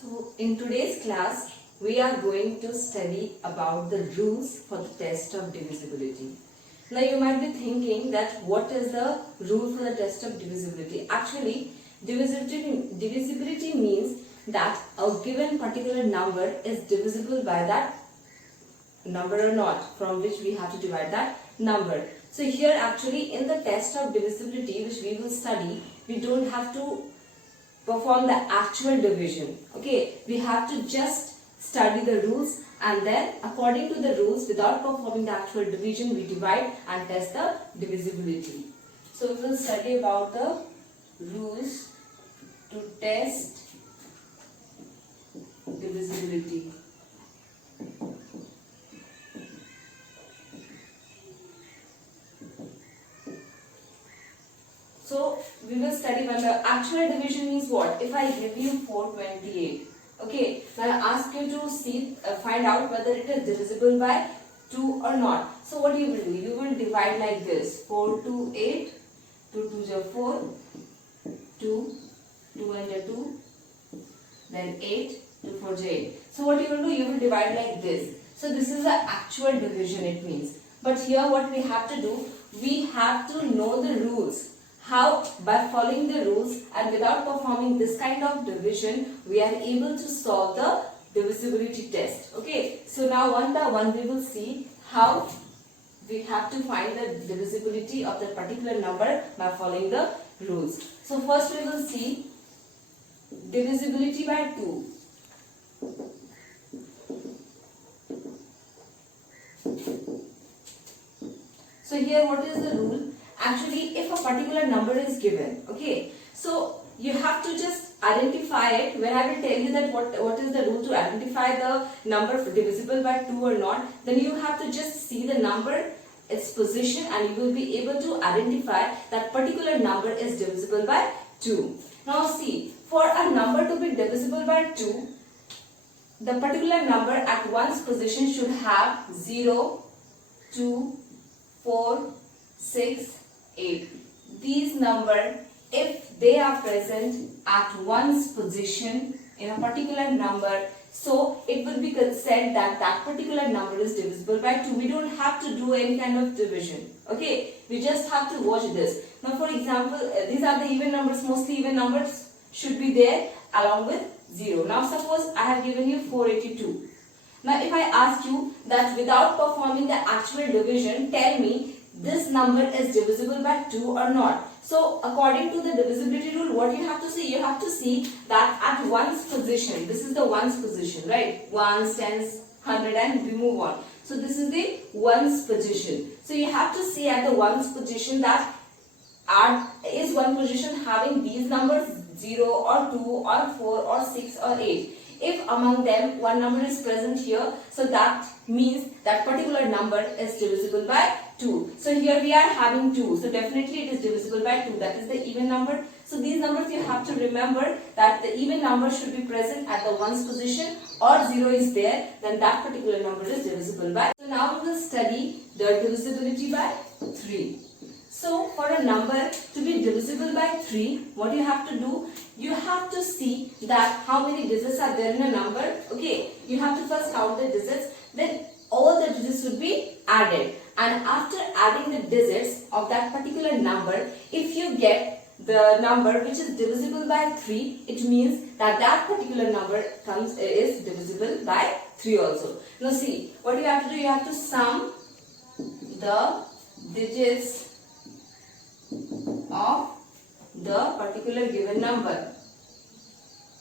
So in today's class, we are going to study about the rules for the test of divisibility. Now you might be thinking that what is the rule for the test of divisibility? Actually, divisibility means that a given particular number is divisible by that number or not, from which we have to divide that number. So here actually in the test of divisibility which we will study, we don't have to perform the actual division. Okay, we have to just study the rules, and then according to the rules, without performing the actual division, we divide and test the divisibility. So we will study about the rules to test divisibility. So we will study when the actual division means what? If I give you 428, okay, now I ask you to find out whether it is divisible by 2 or not. So what you will do? You will divide like this: 4 to 8, 2 2 is 4, 2, 2 and 2, then 8, 2 4 is 8. So what you will do? You will divide like this. So this is the actual division, it means. But here what we have to do? We have to know the rules. How? By following the rules and without performing this kind of division, we are able to solve the divisibility test. Okay, so now one by one we will see how we have to find the divisibility of the particular number by following the rules. So first we will see divisibility by 2. So here what is the rule? Actually, if a particular number is given, okay, so you have to just identify it. When I will tell you that what is the rule to identify the number divisible by 2 or not, then you have to just see the number, its position, and you will be able to identify that particular number is divisible by 2. Now see, for a number to be divisible by 2, the particular number at one's position should have 0, 2, 4, 6, 8. These numbers, if they are present at one's position in a particular number, so it will be said that that particular number is divisible by 2. We don't have to do any kind of division. Okay, we just have to watch this. Now for example, these are the even numbers. Mostly even numbers should be there along with 0. Now suppose I have given you 482. Now if I ask you that without performing the actual division, tell me this number is divisible by 2 or not. So according to the divisibility rule, what you have to see? You have to see that at one's position, this is the one's position, right? Ones, tens, 100, and we move on. So this is the one's position. So you have to see at the one's position that is one position having these numbers 0 or 2 or 4 or 6 or 8. If among them one number is present here, so that means that particular number is divisible by 2. So here we are having 2. So definitely it is divisible by 2. That is the even number. So these numbers you have to remember that the even number should be present at the ones position, or 0 is there, then that particular number is divisible by. So now we will study the divisibility by 3. So for a number to be divisible by 3, what you have to do? You have to see that how many digits are there in a number. Okay, you have to first count the digits, then all the digits should be added. And after adding the digits of that particular number, if you get the number which is divisible by 3, it means that that particular number is divisible by 3 also. Now see, what you have to do? You have to sum the digits of the particular given number.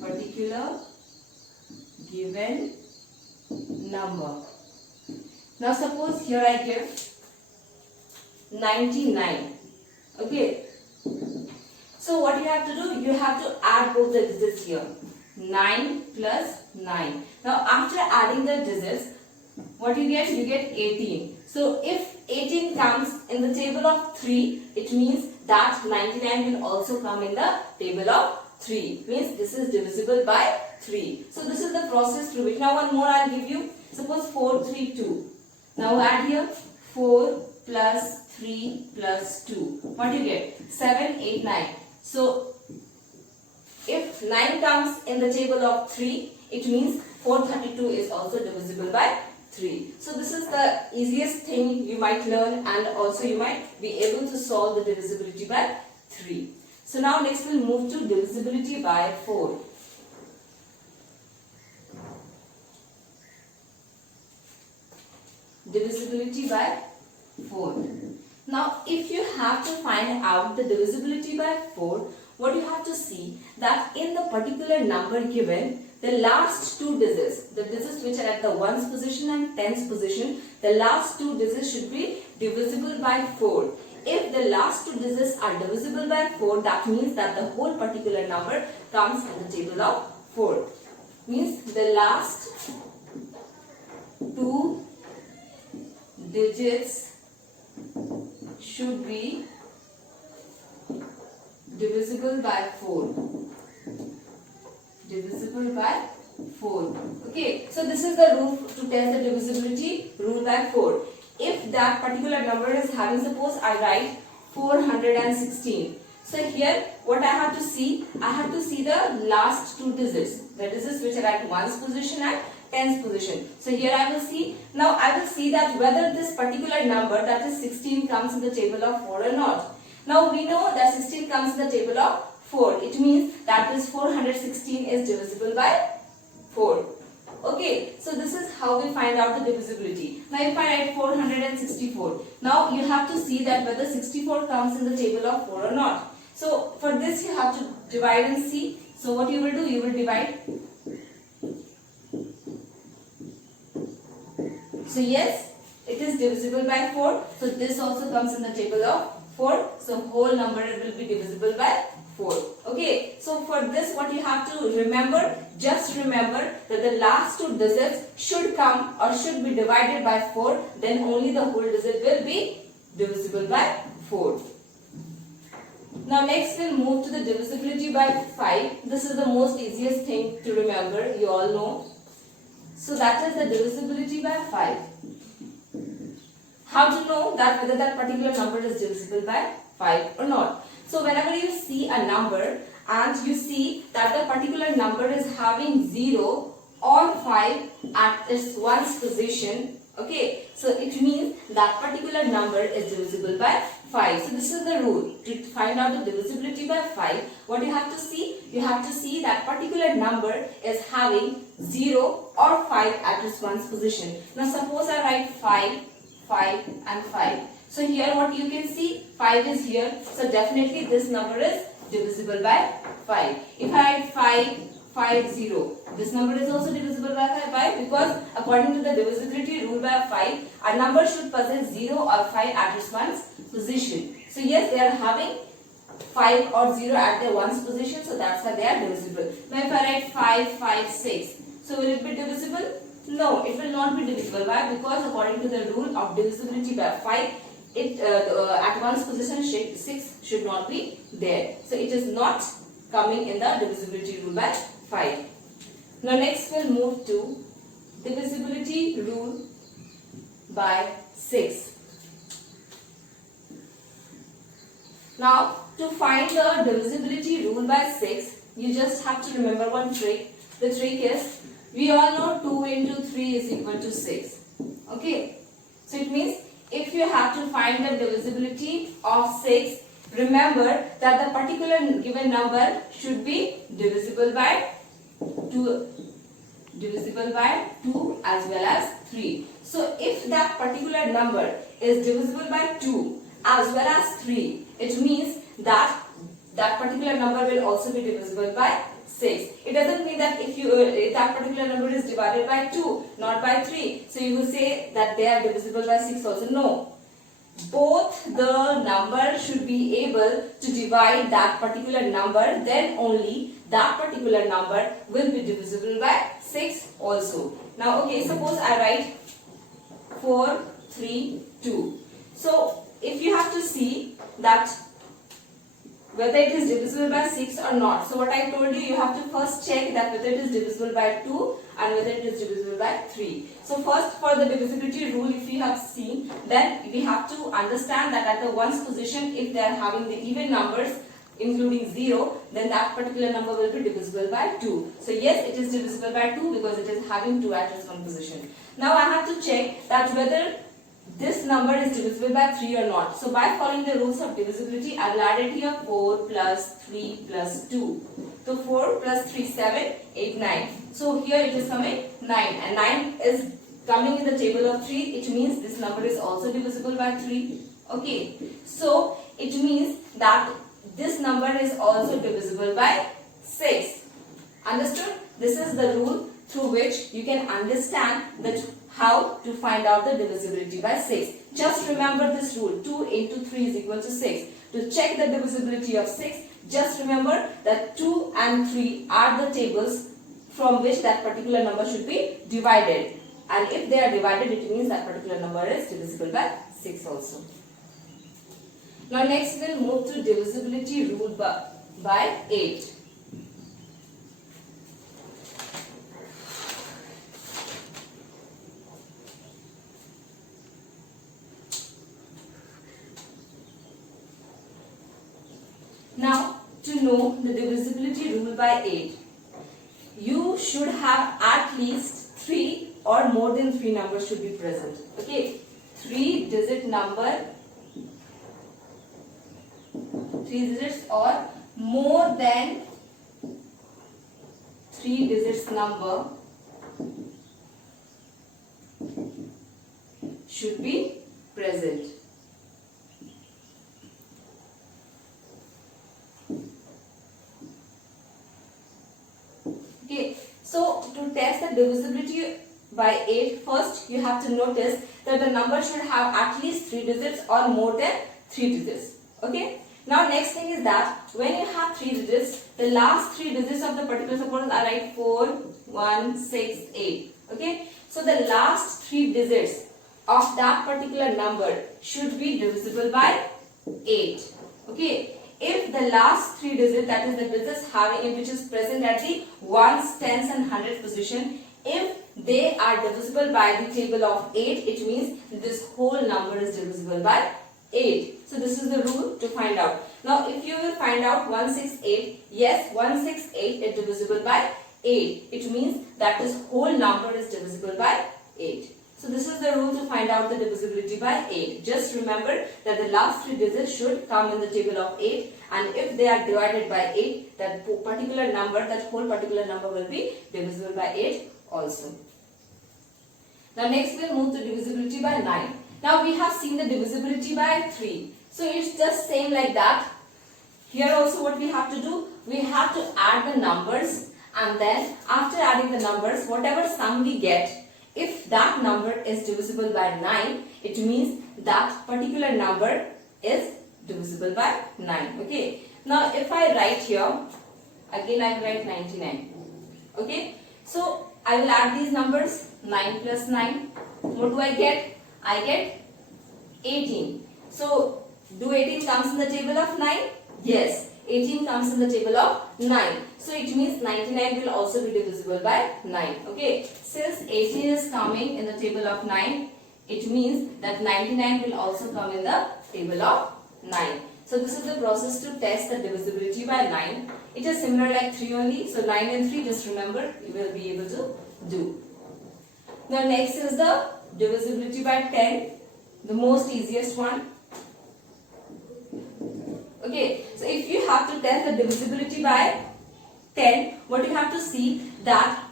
Particular given number. Now suppose here I give 99. Okay. So what you have to do? You have to add both the digits here. 9 plus 9. Now after adding the digits, what you get? You get 18. So if 18 comes in the table of 3, it means that 99 will also come in the table of 3. Means this is divisible by 3. So this is the process through which. Now one more I will give you. Suppose 4, 3, 2. Now add here 4 plus 3 plus 2. What do you get? 7, 8, 9. So if if 9 comes in the table of 3, it means 432 is also divisible by 3. So this is the easiest thing you might learn, and also you might be able to solve the divisibility by 3. So now next we'll move to divisibility by 4. Divisibility by 4. Now if you have to find out the divisibility by 4, what you have to see that in the particular number given, the last two digits, the digits which are at the ones position and tens position, the last two digits should be divisible by 4. If the last two digits are divisible by 4, that means that the whole particular number comes in the table of 4. Means the last two digits should be divisible by 4. Divisible by 4. Okay, so this is the rule to test the divisibility, rule by 4. If that particular number is having, suppose I write 416. So here what I have to see the last two digits, the digits which are at ones position and tens position. So here I will see that whether this particular number, that is 16, comes in the table of 4 or not. Now we know that 16 comes in the table of 4. It means that this 416 is divisible by 4. Okay, so this is how we find out the divisibility. Now if I write 464, now you have to see that whether 64 comes in the table of 4 or not. So for this you have to divide and see. So what you will do, you will divide. So yes, it is divisible by 4. So this also comes in the table of 4. So whole number will be divisible by 4. Okay, so for this what you have to remember, just remember that the last two digits should come or should be divided by 4, then only the whole digit will be divisible by 4. Now next we'll move to the divisibility by 5. This is the most easiest thing to remember, you all know. So that is the divisibility by 5. How to know that whether that particular number is divisible by 5 or not? So whenever you see a number and you see that the particular number is having 0 or 5 at its ones position, okay, so it means that particular number is divisible by 5. So this is the rule to find out the divisibility by 5. What you have to see? You have to see that particular number is having 0 or 5 at its ones position. Now suppose I write 5, 5 and 5. So here what you can see, 5 is here. So definitely this number is divisible by 5. If I write 5, 5, 0, this number is also divisible by 5 because according to the divisibility rule by 5, a number should possess 0 or 5 at its ones position. So yes, they are having 5 or 0 at their ones position, so that's why they are divisible. Now if I write 5, 5, 6, so will it be divisible? No, it will not be divisible. Why? Because according to the rule of divisibility by 5, it at ones position 6 should not be there. So it is not coming in the divisibility rule by 5. Now next we'll move to divisibility rule by 6. Now to find the divisibility rule by 6, you just have to remember one trick. The trick is, we all know 2 into 3 is equal to 6. Okay, so it means if you have to find the divisibility of 6, remember that the particular given number should be divisible by 2 as well as 3. So if that particular number is divisible by 2 as well as 3, it means that that particular number will also be divisible by 6. It doesn't mean that if that particular number is divided by 2, not by 3, so you will say that they are divisible by 6 also. No. Both the number should be able to divide that particular number, then only that particular number will be divisible by 6 also. Now okay, suppose I write 4, 3, 2. So if you have to see that whether it is divisible by 6 or not. So what I told you, you have to first check that whether it is divisible by 2 and whether it is divisible by 3. So first for the divisibility rule, if you have seen, then we have to understand that at the ones position, if they are having the even numbers, including 0, then that particular number will be divisible by 2. So yes, it is divisible by 2 because it is having 2 at its one position. Now I have to check that whether this number is divisible by 3 or not. So by following the rules of divisibility, I will add it here 4 plus 3 plus 2. So 4 plus 3, 7, 8, 9. So here it is coming 9, and 9 is coming in the table of 3. It means this number is also divisible by 3. Okay. So it means that this number is also divisible by 6. Understood? This is the rule through which you can understand that how to find out the divisibility by 6. Just remember this rule, 2 into 3 is equal to 6. To check the divisibility of 6, just remember that 2 and 3 are the tables from which that particular number should be divided. And if they are divided, it means that particular number is divisible by 6 also. Now next we'll move to divisibility rule by 8. Now to know the divisibility rule by 8, you should have at least 3 or more than 3 numbers should be present. Okay, 3-digit number, 3 digits or more than 3 digits number should be present. Okay, so to test the divisibility by 8, first you have to notice that the number should have at least 3 digits or more than 3 digits. Okay. Now next thing is that when you have 3 digits, the last 3 digits of the particular, suppose are like 4, 1, 6, 8. Okay. So the last 3 digits of that particular number should be divisible by 8. Okay. If the last 3 digits, that is the digits having which is present at the ones, tens and hundred position, if they are divisible by the table of 8, it means this whole number is divisible by 8. So this is the rule to find out. Now if you will find out 168, yes, 168 is divisible by 8. It means that this whole number is divisible by 8. So this is the rule to find out the divisibility by 8. Just remember that the last 3 digits should come in the table of 8, and if they are divided by 8, that particular number, that whole particular number will be divisible by 8 also. Now next we'll move to divisibility by 9. Now we have seen the divisibility by 3. So it's just same like that. Here also what we have to do, we have to add the numbers, and then after adding the numbers, whatever sum we get, if that number is divisible by 9, it means that particular number is divisible by 9. Okay. Now if I write here, again I will write 99. Okay. So I will add these numbers, 9 plus 9. What do I get? I get 18. So do 18 comes in the table of 9? Yes. 18 comes in the table of 9. So it means 99 will also be divisible by 9. Okay. Since 18 is coming in the table of 9, it means that 99 will also come in the table of 9. So this is the process to test the divisibility by 9. It is similar like 3 only. So 9 and 3, just remember, you will be able to do. Now next is the divisibility by 10. The most easiest one. Okay, so if you have to test the divisibility by 10, what you have to see that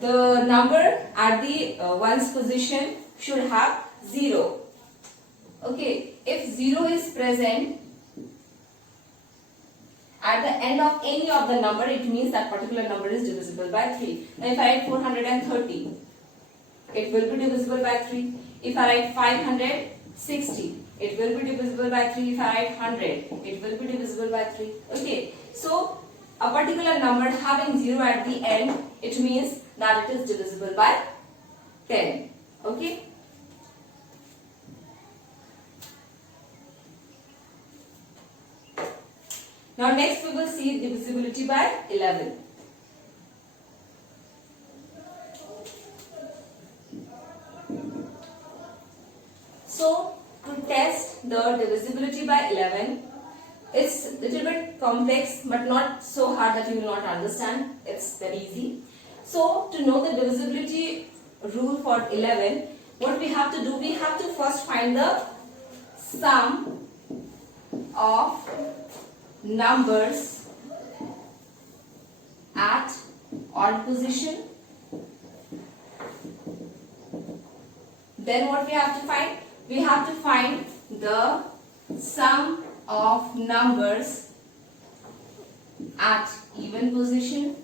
the number at the ones position should have 0. Okay, if 0 is present at the end of any of the number, it means that particular number is divisible by 3. Now if I write 430, it will be divisible by 3. If I write 560, it will be divisible by 3. If I write 100, it will be divisible by 3. Okay, so a particular number having 0 at the end, it means that it is divisible by 10. Okay. Now next we will see divisibility by 11. So to test the divisibility by 11, It's a little bit complex, but not so hard that you will not understand. It's very easy. So to know the divisibility rule for 11, what we have to do, we have to first find the sum of numbers at odd position. Then what we have to find? We have to find the sum of numbers at even position.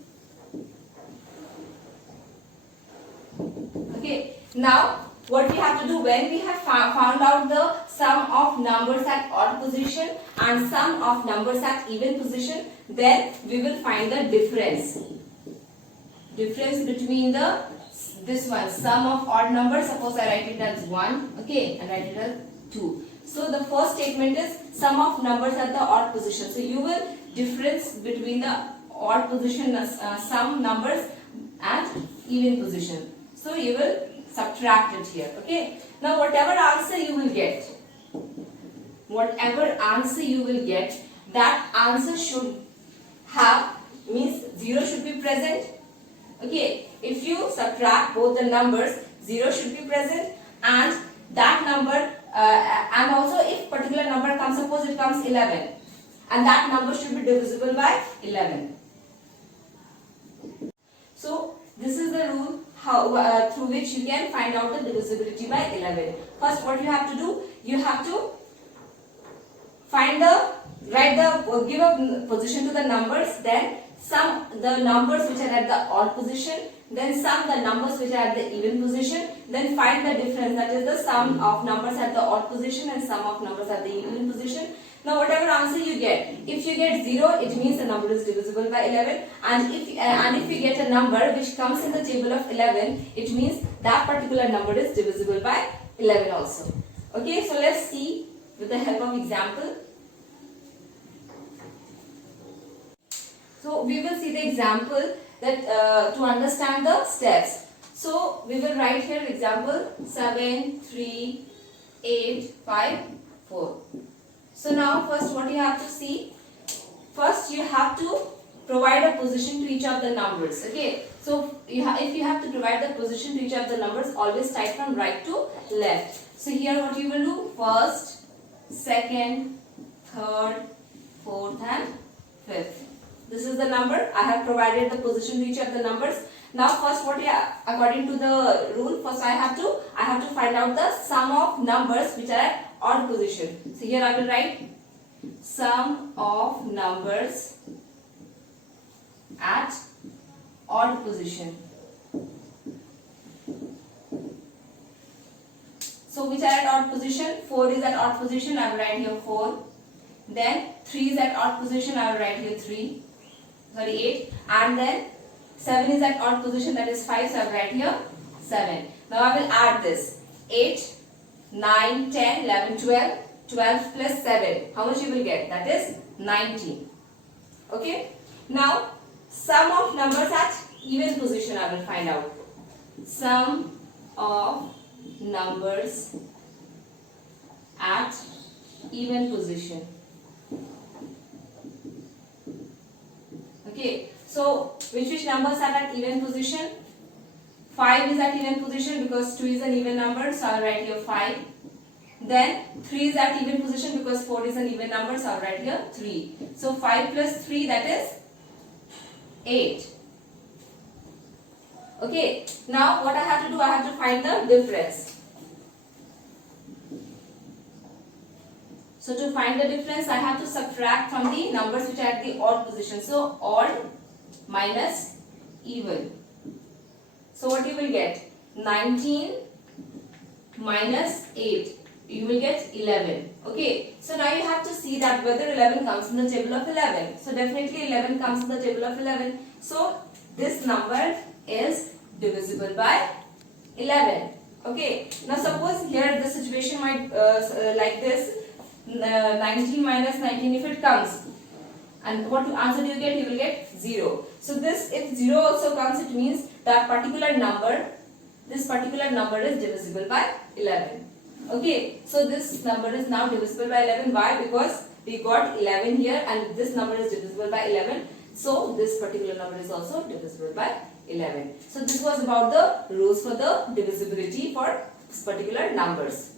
Okay, now what we have to do, when we have found out the sum of numbers at odd position and sum of numbers at even position, then we will find the difference between this one, sum of odd numbers. Suppose I write it as 1, okay, and write it as 2. So the first statement is sum of numbers at the odd position. So you will difference between the odd position sum numbers at even position. So you will subtract it here. Okay. Now whatever answer you will get, that answer should have, means 0 should be present. Okay. If you subtract both the numbers, 0 should be present, and that number and also if particular number comes, suppose it comes 11, and that number should be divisible by 11. So this is the rule how through which you can find out the divisibility by 11. First, what you have to do, you have to give a position to the numbers, then sum the numbers which are at the odd position, then sum the numbers which are at the even position, then find the difference, that is the sum of numbers at the odd position and sum of numbers at the even position. Now whatever answer you get, if you get 0, it means the number is divisible by 11, and if you get a number which comes in the table of 11, it means that particular number is divisible by 11 also. Okay, so let's see with the help of example. So we will see the example that to understand the steps. So we will write here example 7, 3, 8, 5, 4. So now first what you have to see, first you have to provide a position to each of the numbers. Okay, so if you have to provide the position to each of the numbers, always type from right to left. So here what you will do, first, second, third, fourth and fifth. This is the number. I have provided the position to each of the numbers. Now first according to the rule, first I have to find out the sum of numbers which are at odd position. So here I will write sum of numbers at odd position. So which are at odd position? 4 is at odd position, I will write here 4. Then 3 is at odd position, I will write here 8. And then 7 is at odd position, that is 5, so I will write here 7. Now I will add this. 8, 9, 10, 11, 12. 12 plus 7. How much you will get? That is 19. Okay. Now sum of numbers at even position I will find out. Sum of numbers at even position. Okay. So which numbers are at even position? 5 is at even position because 2 is an even number, so I will write here 5. Then 3 is at even position because 4 is an even number, so I will write here 3. So 5 plus 3, that is 8. Okay. Now what I have to do, I have to find the difference. So to find the difference, I have to subtract from the numbers which are at the odd position. So odd minus even. So what you will get? 19 minus 8. You will get 11. Okay. So now you have to see that whether 11 comes in the table of 11. So definitely 11 comes in the table of 11. So this number is divisible by 11. Okay. Now suppose here the situation might like this. 19 minus 19, if it comes, and what answer do you get? You will get 0. So this, if 0 also comes, it means that particular number, this particular number is divisible by 11. Okay, so this number is now divisible by 11. Why? Because we got 11 here and this number is divisible by 11. So this particular number is also divisible by 11. So this was about the rules for the divisibility for particular numbers.